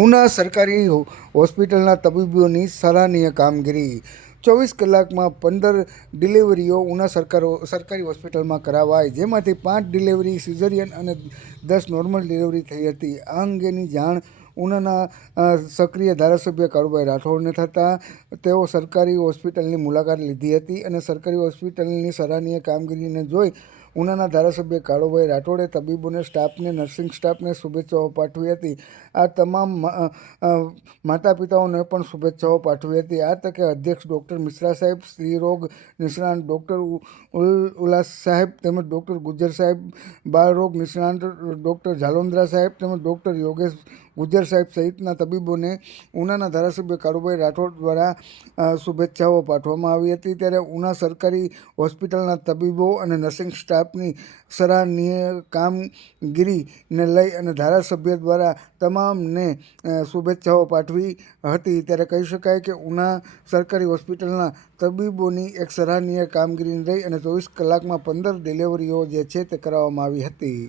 ઉના સરકારી હોસ્પિટલના તબીબોની સરાહનીય કામગીરી। 24 કલાકમાં 15 ડિલિવરીઓ ઉના સરકારી હોસ્પિટલમાં કરાવાઈ, જેમાંથી 5 ડિલિવરી સિઝેરિયન અને 10 નોર્મલ ડિલિવરી થઈ હતી। આ અંગેની જાણ ઉનાના સક્રિય ધારાસભ્ય કાળુભાઈ રાઠોડને થતાં તેઓ સરકારી હોસ્પિટલની મુલાકાત લીધી હતી અને સરકારી હોસ્પિટલની સરાહનીય કામગીરીને જોઈ ઉનાના ધારાસભ્ય કાળુભાઈ રાઠોડે તબીબોને, સ્ટાફને, નર્સિંગ સ્ટાફને શુભેચ્છાઓ પાઠવી હતી। આ તમામ માતા પિતાઓને પણ શુભેચ્છાઓ પાઠવી હતી। આ તકે અધ્યક્ષ ડૉક્ટર મિશ્રા સાહેબ, સ્ત્રીરોગ નિષ્ણાંત ડૉક્ટર ઉલ્લાસ સાહેબ તેમજ ડૉક્ટર ગુજ્જર સાહેબ, બાળરોગ નિષ્ણાંત ડૉક્ટર જાલોંદ્રા સાહેબ તેમજ ડૉક્ટર યોગેશ ગુજ્જર સાહેબ સહિતના તબીબોને ઉનાના ધારાસભ્ય કાળુભાઈ રાઠોડ દ્વારા શુભેચ્છાઓ પાઠવવામાં આવી હતી। ત્યારે ઉના સરકારી હોસ્પિટલના તબીબો અને નર્સિંગ સ્ટાફની સરાહનીય કામગીરીને લઈ અને ધારાસભ્ય દ્વારા તમામને શુભેચ્છાઓ પાઠવી હતી। ત્યારે કહી શકાય કે ઉના સરકારી હોસ્પિટલના તબીબોની એક સરાહનીય કામગીરીને લઈ અને 24 કલાકમાં 15 ડિલિવરીઓ જે છે તે કરવામાં આવી હતી।